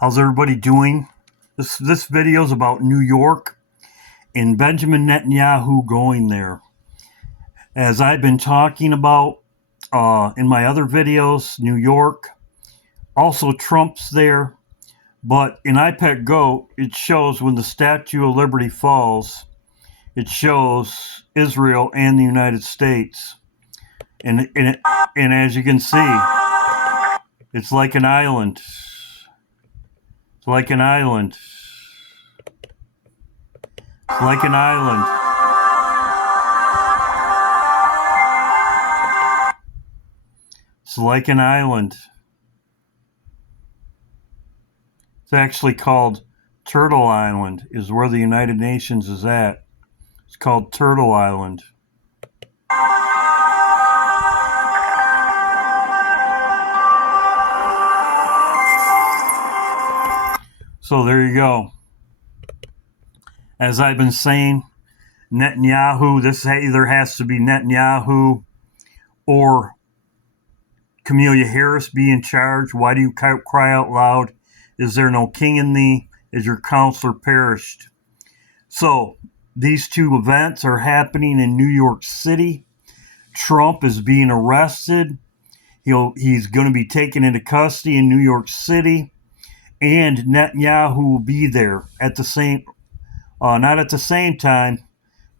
How's everybody doing? This video is about New York and Benjamin Netanyahu going there. As I've been talking about in my other videos, New York, also Trump's there, but in iPet Goat, it shows when the Statue of Liberty falls, it shows Israel and the United States. And as you can see, it's like an island. It's like an island. It's like an island. It's like an island. It's actually called Turtle Island, is where the United Nations is at. It's called Turtle Island. So there you go. As I've been saying, Netanyahu, this either has to be Netanyahu or Camelia Harris be in charge. Why do you cry out loud? Is there no king in thee? Is your counselor perished? So these two events are happening in New York City. Trump is being arrested. He's going to be taken into custody in New York City. And Netanyahu will be there at the same, not at the same time,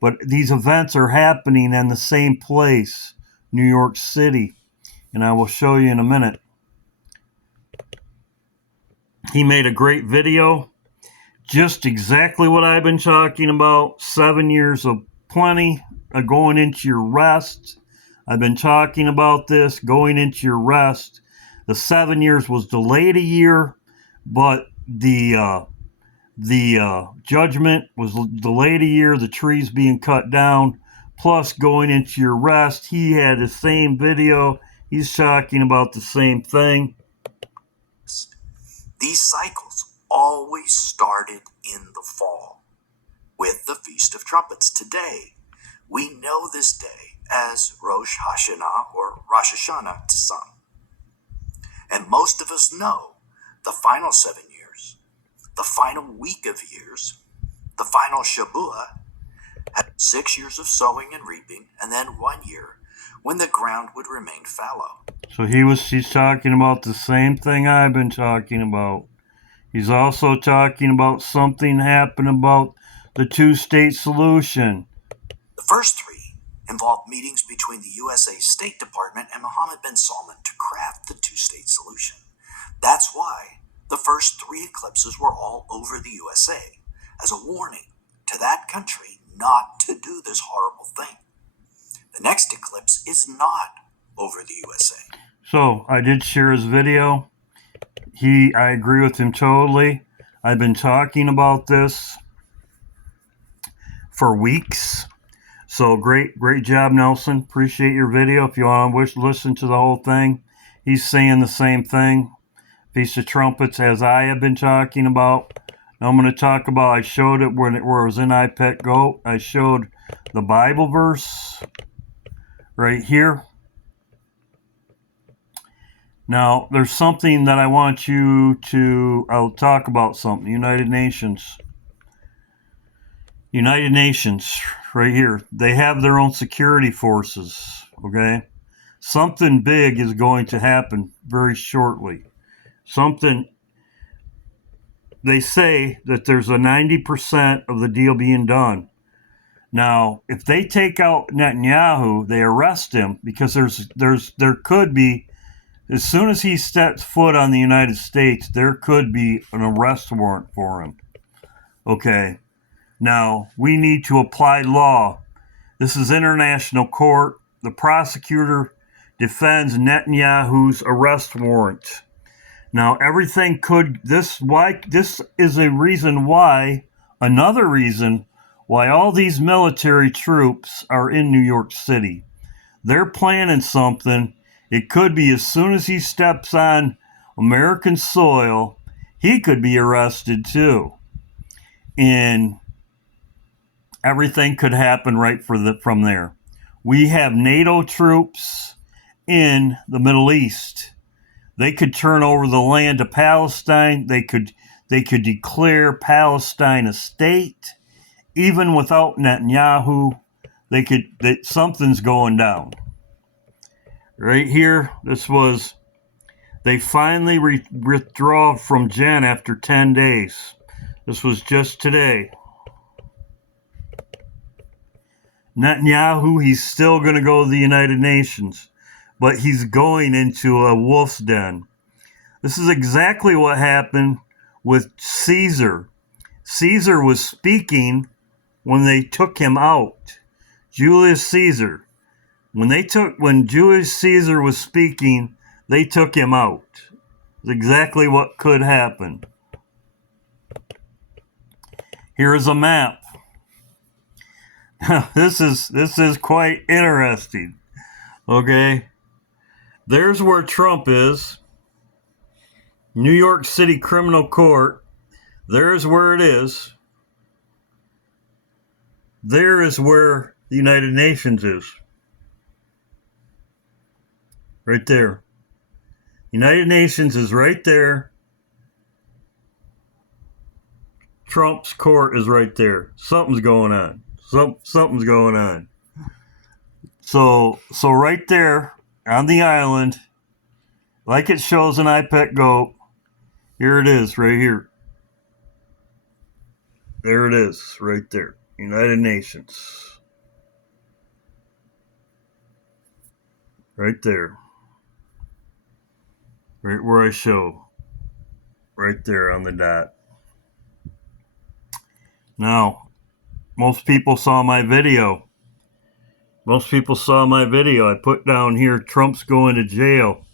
but these events are happening in the same place, New York City. And I will show you in a minute. He made a great video, just exactly what I've been talking about, 7 years of plenty, going into your rest. I've been talking about this, going into your rest. The 7 years was delayed a year, but the judgment was delayed a year, the trees being cut down, plus going into your rest. He had the same video. He's talking about the same thing. These cycles always started in the fall with the Feast of Trumpets. Today, we know this day as Rosh Hashanah or Rosh Hashanah to some. And most of us know the final 7 years, the final week of years, the final Shabuah, had 6 years of sowing and reaping, and then 1 year when the ground would remain fallow. So he's talking about the same thing I've been talking about. He's also talking about something happened about the two-state solution. The first three involved meetings between the USA State Department and Mohammed bin Salman to craft the two-state solution. That's why the first three eclipses were all over the USA, as a warning to that country not to do this horrible thing. The next eclipse is not over the USA. So I did share his video. I agree with him totally. I've been talking about this for weeks. So great job, Nelson. Appreciate your video. If you want to listen to the whole thing, he's saying the same thing. Feast of Trumpets, as I have been talking about. Now I'm going to talk about, I showed it where it was in iPet Goat. I showed the Bible verse right here. Now, there's something that I want you to, I'll talk about something. United Nations, right here. They have their own security forces, okay? Something big is going to happen very shortly. They say that there's a 90% of the deal being done. Now, if they take out Netanyahu, they arrest him because there could be, as soon as he steps foot on the United States, there could be an arrest warrant for him. Okay. Now, we need to apply law. This is international court. The prosecutor defends Netanyahu's arrest warrant. Now, everything this is a reason why, another reason why all these military troops are in New York City. They're planning something. It could be as soon as he steps on American soil, he could be arrested too. And everything could happen right from there. We have NATO troops in the Middle East. They could turn over the land to Palestine. They could declare Palestine a state. Even without Netanyahu, something's going down. Right here, they finally withdraw from Jen after 10 days. This was just today. Netanyahu, he's still going to go to the United Nations, but he's going into a wolf's den. This is exactly what happened with Caesar. Caesar was speaking when they took him out. Julius Caesar. When Julius Caesar was speaking, they took him out. It's exactly what could happen. Here is a map. This is quite interesting. Okay. There's where Trump is. New York City Criminal Court. There's where it is. There is where the United Nations is. Right there. United Nations is right there. Trump's court is right there. Something's going on. Something's going on. So right there on the island, like it shows in iPet Goat, here it is, right here. There it is, right there. United Nations. Right there. Right where I show. Right there on the dot. Now, most people saw my video. I put down here, Trump's going to jail.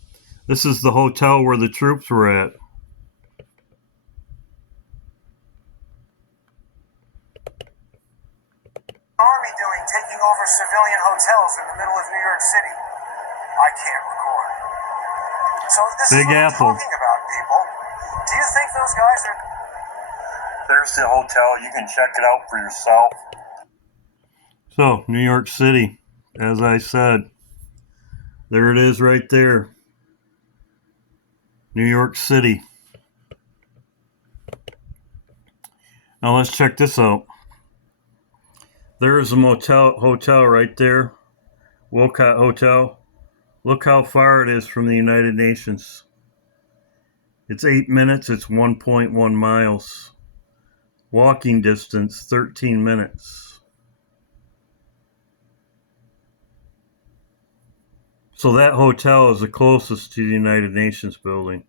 This is the hotel where the troops were at. Army doing, taking over civilian hotels in the middle of New York City? I can't record. So this Big is what Apple. I'm talking about, people. Do you think those guys are... There's the hotel. You can check it out for yourself. So, New York City, as I said. There it is right there. New York City. Now let's check this out. There's a hotel right there. Wolcott Hotel. Look how far it is from the United Nations. It's 8 minutes. It's 1.1 miles. Walking distance, 13 minutes. So that hotel is the closest to the United Nations building.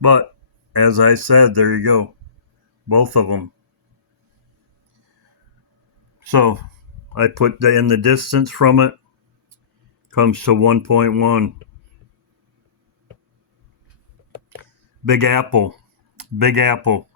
But, as I said, there you go. Both of them. So, I put in the distance from it. Comes to 1.1. Big Apple. Big Apple.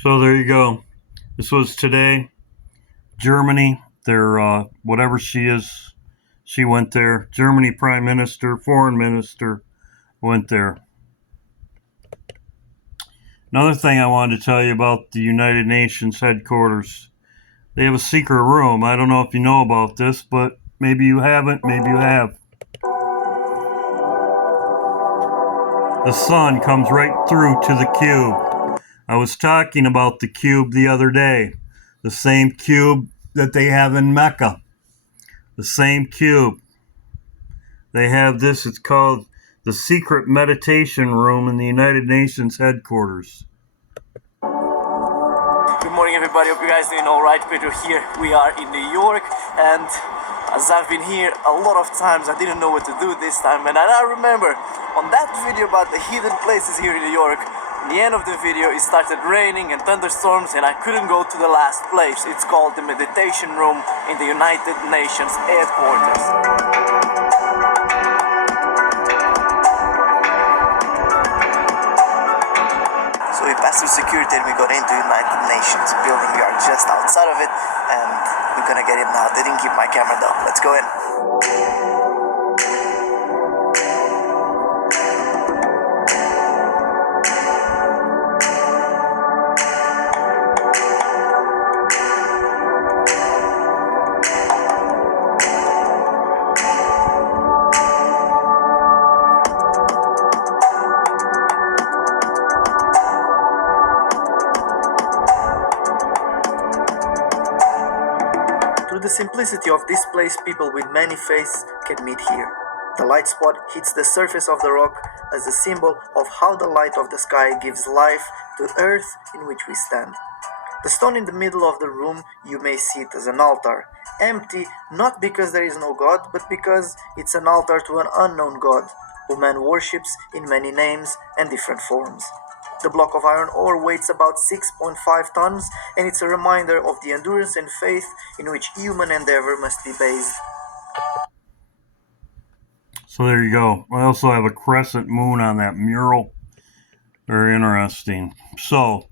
So there you go. This was today. Germany, their whatever she is, she went there. Germany Prime Minister, Foreign Minister went there. Another thing I wanted to tell you about the United Nations headquarters. They have a secret room. I don't know if you know about this, but maybe you haven't, maybe you have. The sun comes right through to the cube. I was talking about the cube the other day. The same cube that they have in Mecca. The same cube. They have this, it's called the Secret Meditation Room in the United Nations headquarters. Good morning, everybody. Hope you guys doing all right. Pedro here. We are in New York, and as I've been here a lot of times, I didn't know what to do this time. And I remember on that video about the hidden places here in New York, in the end of the video, it started raining and thunderstorms, and I couldn't go to the last place. It's called the Meditation Room in the United Nations headquarters. So if passed through security and we got into United Nations building. We are just outside of it and we're gonna get in now. They didn't keep my camera though. Let's go in. Through the simplicity of this place, people with many faiths can meet here. The light spot hits the surface of the rock as a symbol of how the light of the sky gives life to earth in which we stand. The stone in the middle of the room, you may see it as an altar, empty not because there is no God, but because it's an altar to an unknown God, who man worships in many names and different forms. The block of iron ore weighs about 6.5 tons, and it's a reminder of the endurance and faith in which human endeavor must be based. So there you go. I also have a crescent moon on that mural. Very interesting. So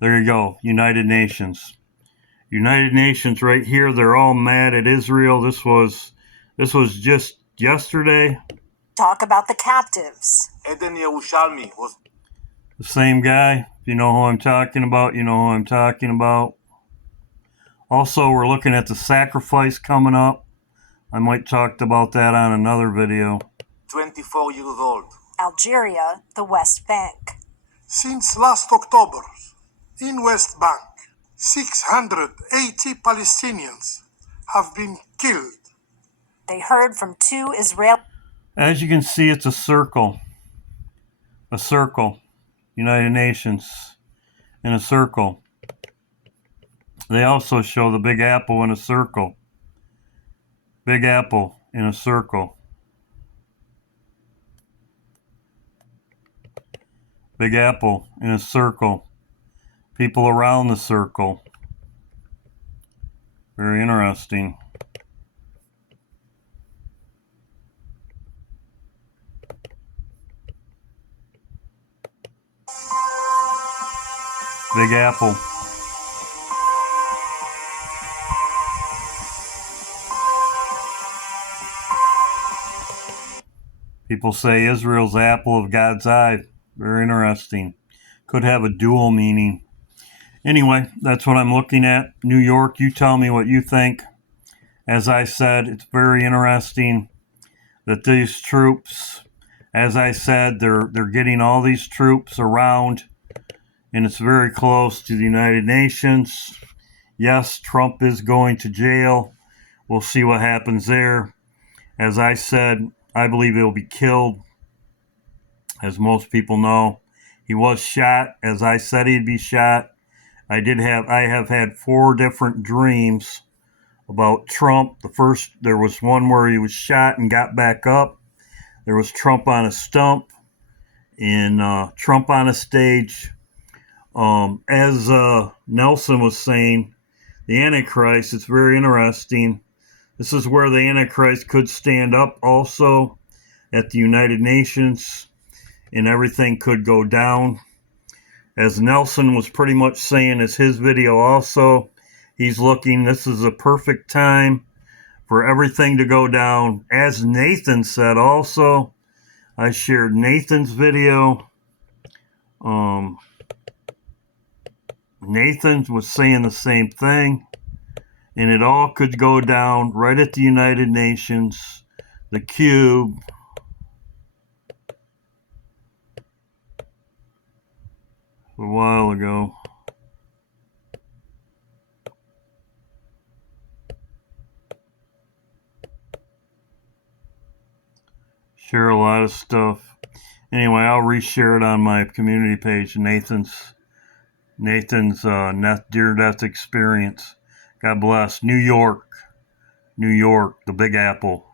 there you go. United Nations. United Nations right here. They're all mad at Israel. This was just yesterday. Talk about the captives. Eden Yerushalmi was The same guy. If you know who I'm talking about, you know who I'm talking about. Also, we're looking at the sacrifice coming up. I might talk about that on another video. 24 years old. Algeria, the West Bank. Since last October, in West Bank, 680 Palestinians have been killed. They heard from 2 Israeli. As you can see, it's a circle. A circle. United Nations in a circle. They also show the Big Apple in a circle. Big Apple in a circle. Big Apple in a circle. People around the circle. Very interesting. Big Apple. People say Israel's apple of God's eye. Very interesting. Could have a dual meaning. Anyway, that's what I'm looking at. New York, you tell me what you think. As I said, it's very interesting that these troops, as I said, they're getting all these troops around, and it's very close to the United Nations. Yes, Trump is going to jail. We'll see what happens there. As I said, I believe he'll be killed. As most people know, he was shot. As I said, he'd be shot. I have had 4 different dreams about Trump. There was one where he was shot and got back up. There was Trump on a stump and Trump on a stage. As Nelson was saying, the Antichrist, it's very interesting. This is where the Antichrist could stand up also at the United Nations, and everything could go down. As Nelson was pretty much saying as his video also, he's looking, this is a perfect time for everything to go down. As Nathan said also, I shared Nathan's video. Nathan was saying the same thing, and it all could go down right at the United Nations, the cube. A while ago. Share a lot of stuff. Anyway, I'll reshare it on my community page, Nathan's near-death experience. God bless. New York, the Big Apple.